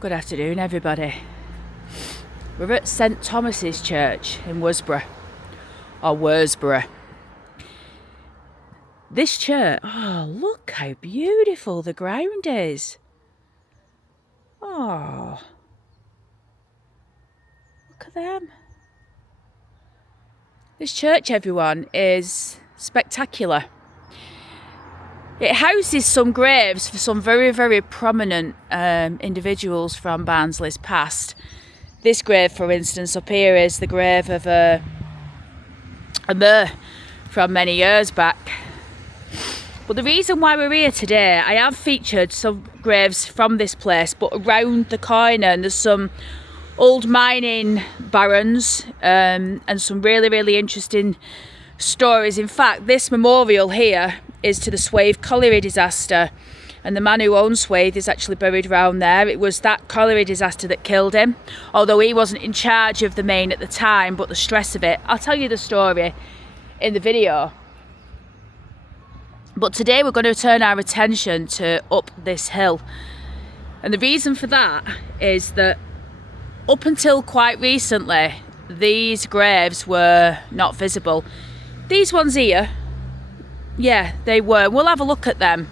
Good afternoon, everybody. We're at St Thomas's Church in Worsbrough, or Worsbrough. This church, oh, look how beautiful the ground is. Oh, look at them. This church, everyone, is spectacular. It houses some graves for some very, very prominent individuals from Barnsley's past. This grave, for instance, up here is the grave of a Mer from many years back. But the reason why we're here today, I have featured some graves from this place, but around the corner and there's some old mining barons and some really, really interesting stories. In fact, this memorial here is to the Swathe colliery disaster, and the man who owned Swathe is actually buried around there. It was that colliery disaster that killed him, although he wasn't in charge of the mine at the time, but the stress of it. I'll tell you the story in the video. But today we're going to turn our attention to up this hill, and the reason for that is that up until quite recently these graves were not visible. These ones here, yeah, they were. We'll have a look at them.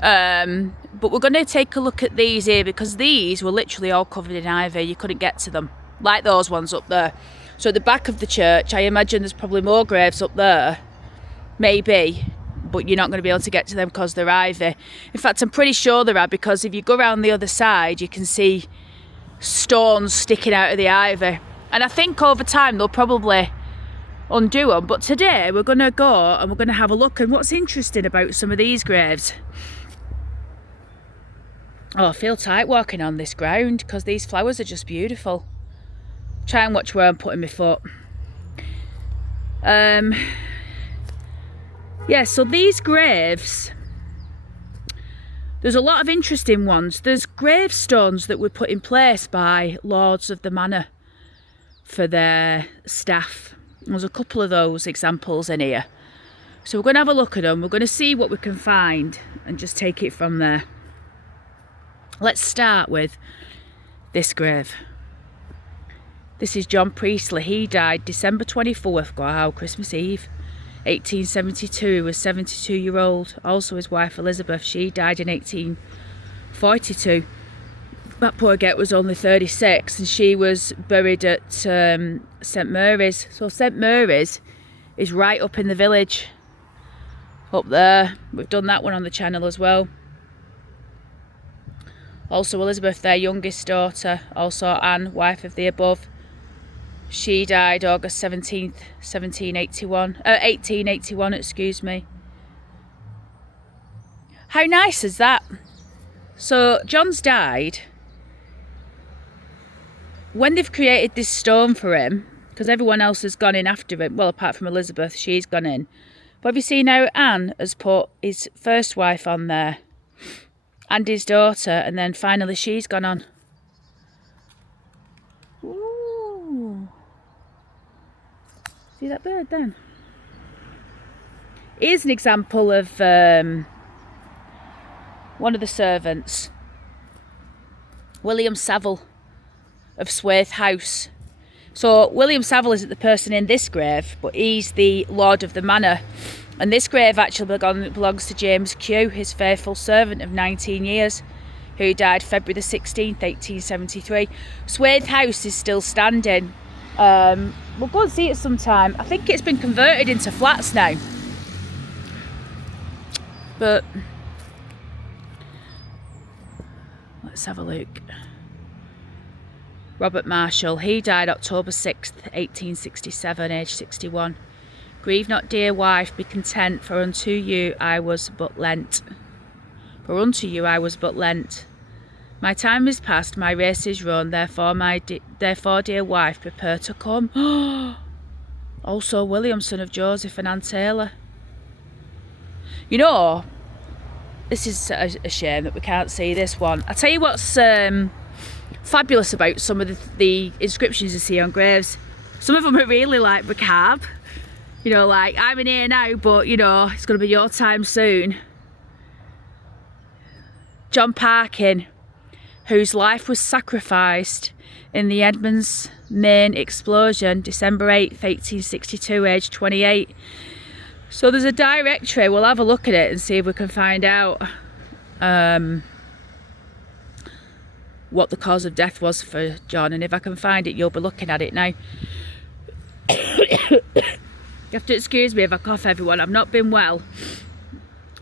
But we're going to take a look at these here because these were literally all covered in ivy. You couldn't get to them, like those ones up there. So at the back of the church, I imagine there's probably more graves up there, maybe, but you're not going to be able to get to them because they're ivy. In fact, I'm pretty sure there are, because if you go around the other side, you can see stones sticking out of the ivy. And I think over time they'll probably undo them. But today we're going to go and we're going to have a look. And what's interesting about some of these graves, oh, I feel tight walking on this ground because these flowers are just beautiful. Try and watch where I'm putting my foot. Yeah, so these graves, there's a lot of interesting ones. There's gravestones that were put in place by lords of the manor for their staff. There's a couple of those examples in here. So we're going to have a look at them. We're going to see what we can find and just take it from there. Let's start with this grave. This is John Priestley. He died December 24th, wow, Christmas Eve, 1872. He was 72-year-old. Also his wife Elizabeth, she died in 1842. That poor get was only 36, and she was buried at St Mary's. So St Mary's is right up in the village, up there. We've done that one on the channel as well. Also Elizabeth, their youngest daughter, also Anne, wife of the above. She died August 17th, 1881, excuse me. How nice is that? So John's died. When they've created this stone for him, because everyone else has gone in after him, well, apart from Elizabeth, she's gone in. But have you seen how Anne has put his first wife on there and his daughter, and then finally she's gone on? Ooh. See that bird then? Here's an example of one of the servants, William Saville of Swathe House. So William Saville isn't the person in this grave, but he's the lord of the manor. And this grave actually belongs to James Q, his faithful servant of 19 years, who died February the 16th, 1873. Swathe House is still standing. We'll go and see it sometime. I think it's been converted into flats now. But let's have a look. Robert Marshall, he died October 6th, 1867, aged 61. Grieve not, dear wife, be content, for unto you I was but lent. For unto you I was but lent. My time is past, my race is run, therefore, dear wife, prepare to come. Also William, son of Joseph and Anne Taylor. You know, this is a shame that we can't see this one. I'll tell you what's fabulous about some of the inscriptions you see on graves. Some of them are really like macabre. You know, like, I'm in here now, but you know, it's going to be your time soon. John Parkin, whose life was sacrificed in the Edmonds main explosion, December 8th, 1862, aged 28. So there's a directory. We'll have a look at it and see if we can find out what the cause of death was for John. And if I can find it, you'll be looking at it now. You have to excuse me if I cough, everyone. I've not been well,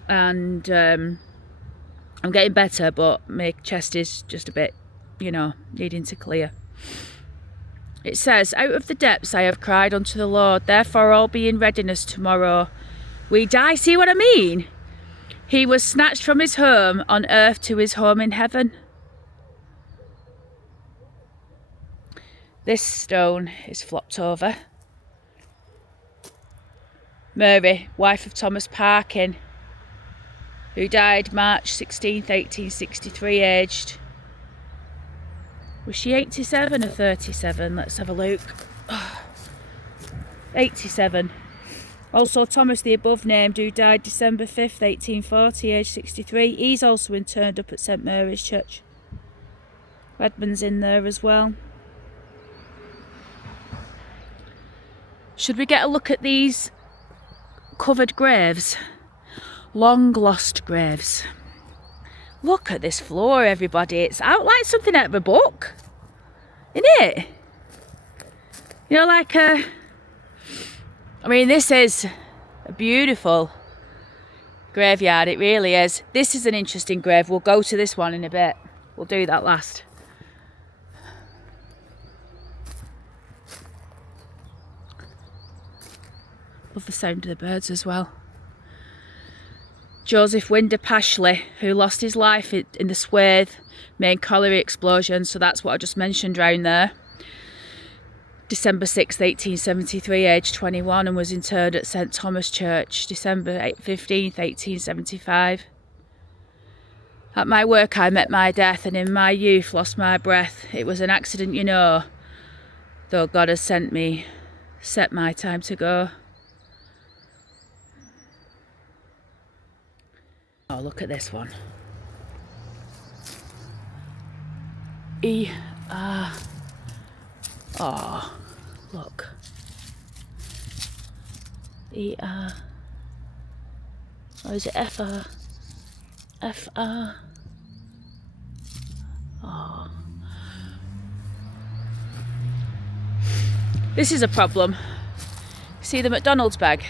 and I'm getting better, but my chest is just a bit, you know, needing to clear. It says, out of the depths I have cried unto the Lord, therefore all be in readiness tomorrow we die. See what I mean? He was snatched from his home on earth to his home in heaven. This stone is flopped over. Mary, wife of Thomas Parkin, who died March 16th, 1863, aged... Was she 87 or 37? Let's have a look. 87. Also Thomas, the above named, who died December 5th, 1840, aged 63. He's also interned up at St Mary's Church. Edmund's in there as well. Should we get a look at these covered graves? Long lost graves. Look at this floor, everybody. It's out like something out of a book, isn't it? You know, like a... I mean, this is a beautiful graveyard. It really is. This is an interesting grave. We'll go to this one in a bit. We'll do that last. Love the sound of the birds as well. Joseph Winder Pashley, who lost his life in the Swathe main colliery explosion. So that's what I just mentioned round there. December 6th, 1873, aged 21, and was interred at St Thomas Church, December 15th, 1875. At my work I met my death, and in my youth lost my breath. It was an accident, you know, though God has sent me, set my time to go. Oh, look at this one. Oh, look. Or is it FR? FR. Oh. This is a problem. See the McDonald's bag?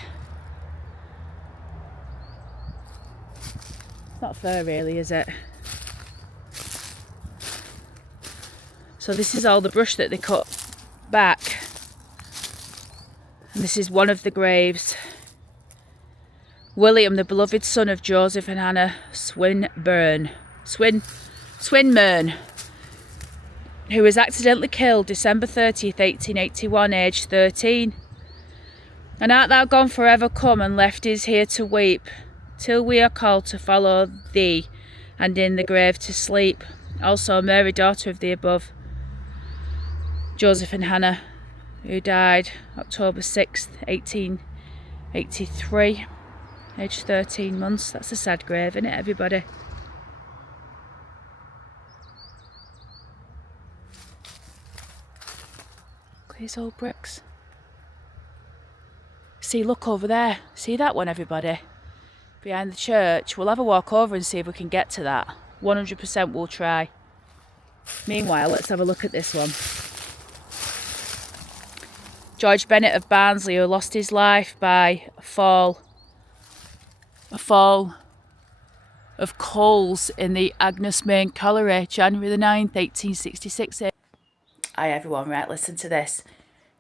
Not fair really, is it? So this is all the brush that they cut back, and this is one of the graves. William, the beloved son of Joseph and Hannah Swinburne, who was accidentally killed December 30th, 1881, aged 13. And art thou gone forever come, and left is here to weep, till we are called to follow thee, and in the grave to sleep. Also Mary, daughter of the above, Joseph and Hannah, who died October 6th, 1883, aged 13 months. That's a sad grave, isn't it, everybody? Look at these old bricks. See, look over there. See that one, everybody? Behind the church. We'll have a walk over and see if we can get to that. 100% we'll try. Meanwhile, let's have a look at this one. George Bennett of Barnsley, who lost his life by a fall of coals in the Agnes Main Colliery, January the 9th, 1866. Hi everyone, right, listen to this.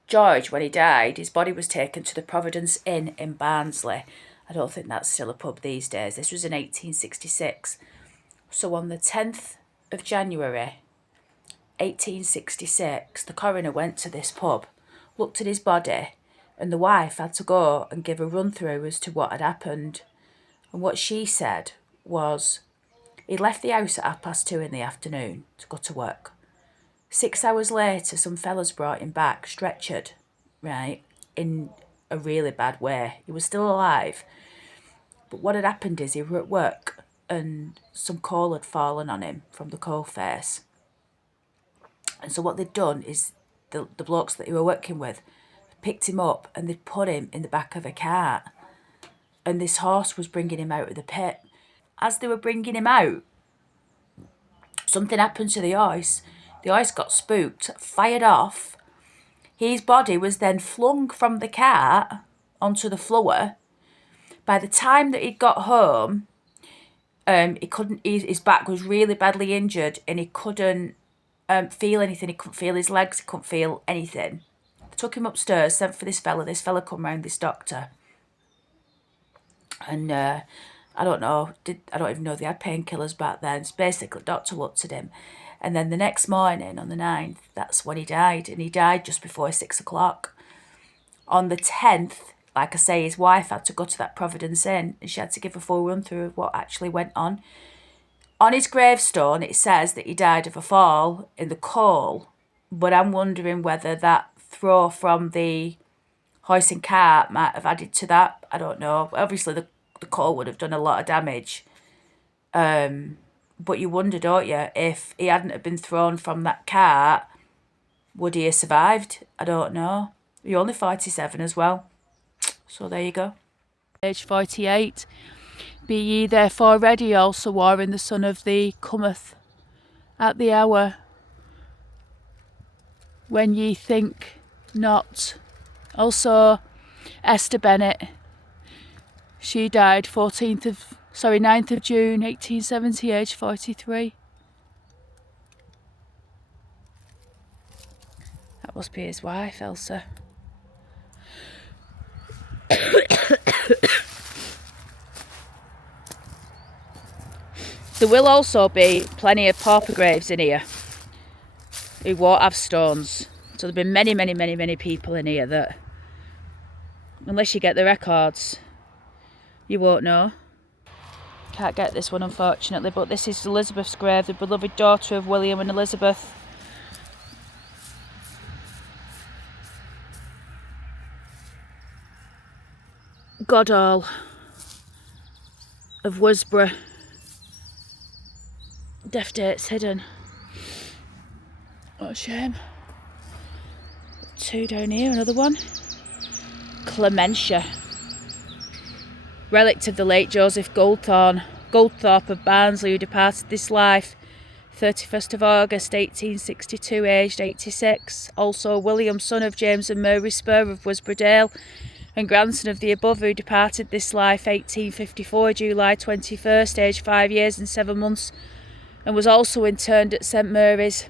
George, when he died, his body was taken to the Providence Inn in Barnsley. I don't think that's still a pub these days. This was in 1866. So on the 10th of January, 1866, the coroner went to this pub, looked at his body, and the wife had to go and give a run through as to what had happened. And what she said was he left the house at 2:30 in the afternoon to go to work. 6 hours later, some fellas brought him back, stretchered, right, in a really bad way. He was still alive. But what had happened is he were at work and some coal had fallen on him from the coal face. And so what they'd done is the blokes that he were working with picked him up and they'd put him in the back of a cart. And this horse was bringing him out of the pit. As they were bringing him out, something happened to the horse. The horse got spooked, fired off. His body was then flung from the cart onto the floor. By the time that he'd got home, he couldn't. His back was really badly injured, and he couldn't feel anything. He couldn't feel his legs. He couldn't feel anything. They took him upstairs, sent for this fella. This fella come round, this doctor, and I don't know. I don't even know they had painkillers back then. So basically, the doctor looked at him, and then the next morning, on the 9th, that's when he died, and he died just before 6 o'clock. On the 10th, like I say, his wife had to go to that Providence Inn, and she had to give a full run through of what actually went on. On his gravestone, it says that he died of a fall in the coal, but I'm wondering whether that throw from the horse and cart might have added to that. I don't know. Obviously, the coal would have done a lot of damage. But you wonder, don't you, if he hadn't have been thrown from that cart, would he have survived? I don't know. He's only 47 as well. So there you go. Age 48. Be ye therefore ready also, warring the Son of thee cometh at the hour when ye think not. Also, Esther Bennett, she died 9th of June 1870, age 43. That must be his wife, Elsa. There will also be plenty of pauper graves in here who won't have stones. So there'll be many people in here that, unless you get the records, you won't know. Can't get this one, unfortunately, but this is Elizabeth's grave, the beloved daughter of William and Elizabeth. Goodall of Worsbrough. Death dates hidden. What a shame. 2 down here, another one. Clementia. Relict of the late Joseph Goldthorpe of Barnsley, who departed this life 31st of August 1862, aged 86. Also William, son of James and Mary Spur of Worsbrough and grandson of the above, who departed this life 1854, July 21st, aged 5 years and 7 months, and was also interned at St Mary's.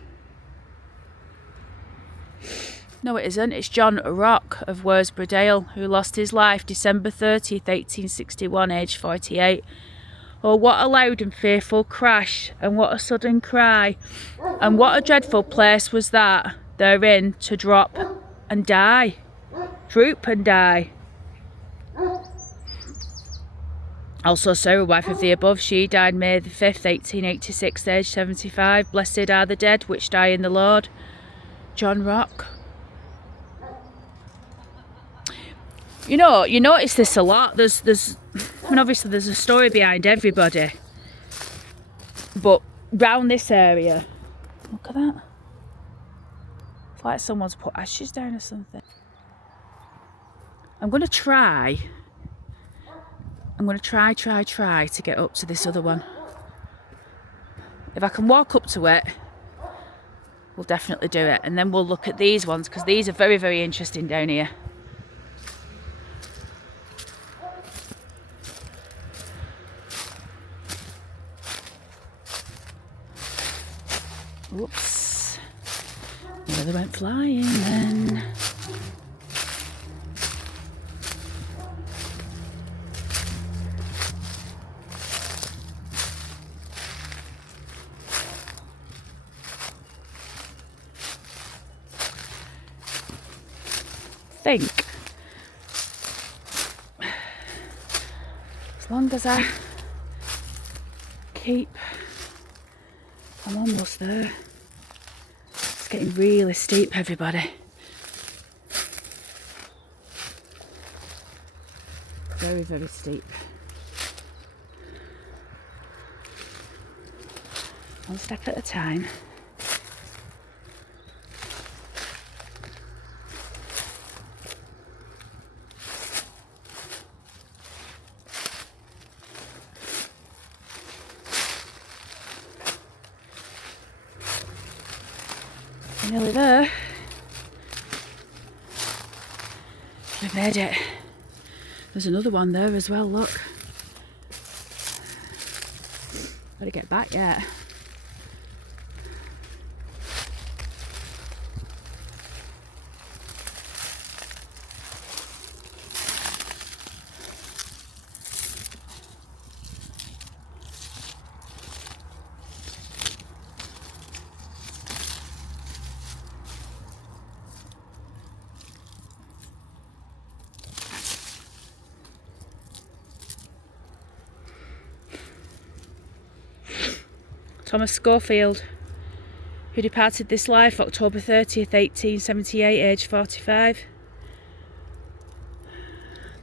No, it isn't. It's John Rock of Worsbrough, who lost his life December 30th, 1861, aged 48. Oh, what a loud and fearful crash, and what a sudden cry, and what a dreadful place was that therein to drop and die, droop and die. Also Sarah, wife of the above, she died May the 5th, 1886, aged 75. Blessed are the dead which die in the Lord. John Rock. You know, you notice this a lot. There's I mean, obviously there's a story behind everybody, but round this area, look at that. It's like someone's put ashes down or something. I'm going to try to get up to this other one. If I can walk up to it, we'll definitely do it, and then we'll look at these ones, because these are very interesting down here. Whoops. Well, they went flying then. Think as long as I keep, I'm almost there. It's getting really steep, everybody. Very steep. One step at a time. We're nearly there. We've made it. There's another one there as well, look. Gotta get back yet. Thomas Schofield, who departed this life October 30th, 1878, aged 45.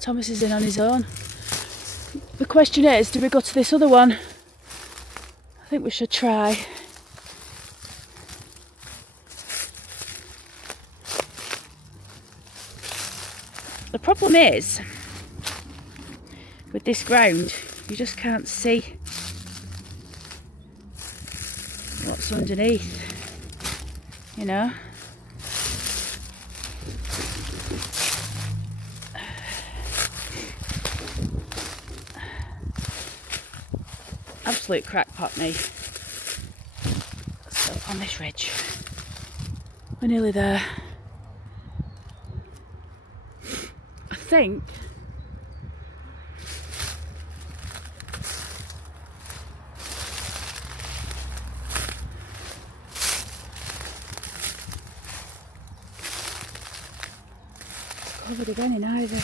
Thomas is in on his own. The question is, do we go to this other one? I think we should try. The problem is, with this ground, you just can't see what's underneath, you know. Absolute crackpot me. Let's go up on this ridge. We're nearly there. I think covered again in ivy.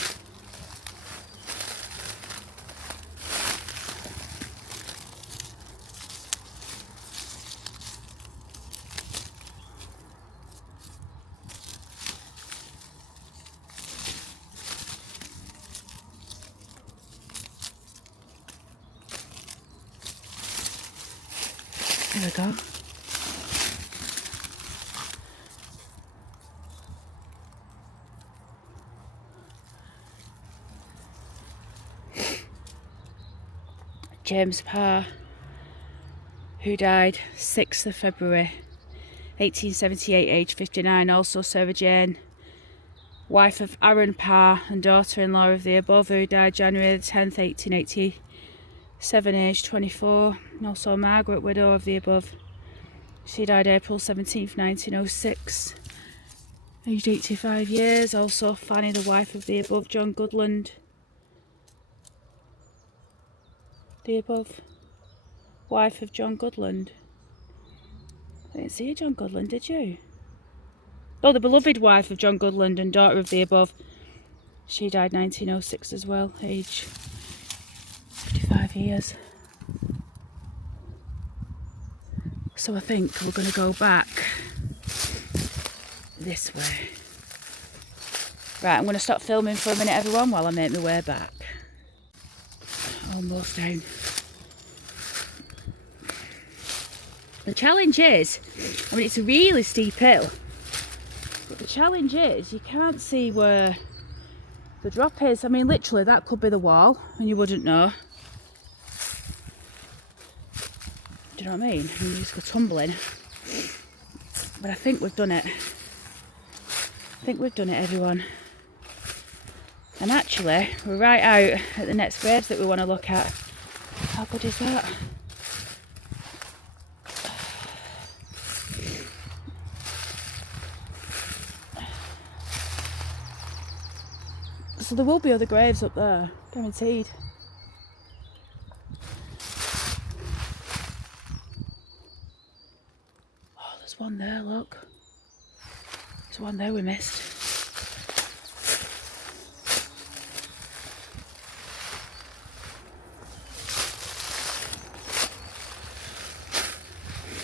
There we go. James Parr, who died 6th of February 1878, aged 59. Also Sarah Jane, wife of Aaron Parr and daughter-in-law of the above, who died January the 10th, 1887, aged 24. And also Margaret, widow of the above. She died April 17th, 1906, aged 85 years. Also Fanny, the wife of the above, John Goodland. The above, wife of John Goodland. I didn't see a John Goodland, did you? Oh, the beloved wife of John Goodland and daughter of the above. She died 1906 as well, age 55 years. So I think we're going to go back this way. Right, I'm going to stop filming for a minute, everyone, while I make my way back. Almost down. The challenge is, I mean, it's a really steep hill, but the challenge is you can't see where the drop is. I mean, literally that could be the wall and you wouldn't know. Do you know what I mean? And you just go tumbling. But I think we've done it. I think we've done it, everyone. And actually, we're right out at the next grave that we want to look at. How good is that? So there will be other graves up there, guaranteed. Oh, there's one there, look. There's one there we missed.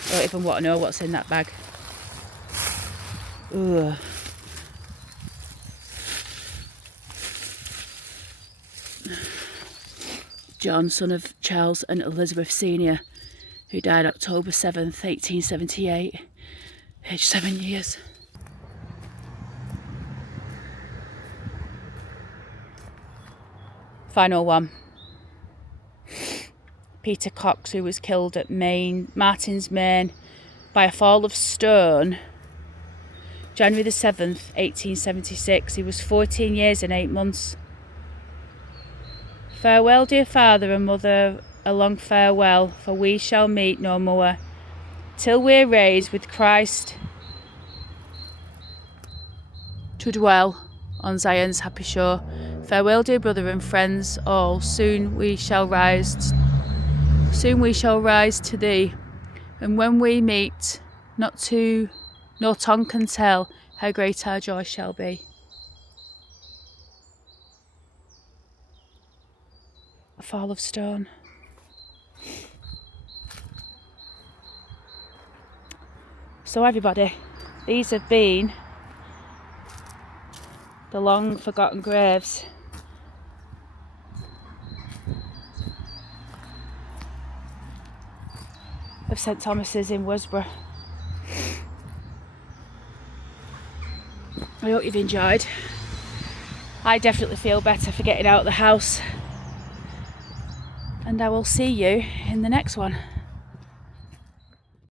I don't even want to know what's in that bag. Ugh. John, son of Charles and Elizabeth Sr., who died October 7th, 1878, aged 7 years. Final one. Peter Cox, who was killed at Martin's Main by a fall of stone January the 7th, 1876. He was 14 years and 8 months. Farewell, dear father and mother, a long farewell, for we shall meet no more, till we're raised with Christ to dwell on Zion's happy shore. Farewell, dear brother and friends all, soon we shall rise to thee, and when we meet, nor tongue can tell how great our joy shall be. A fall of stone. So everybody, these have been the long forgotten graves of St Thomas's in Worsbrough. I hope you've enjoyed. I definitely feel better for getting out of the house, and I will see you in the next one.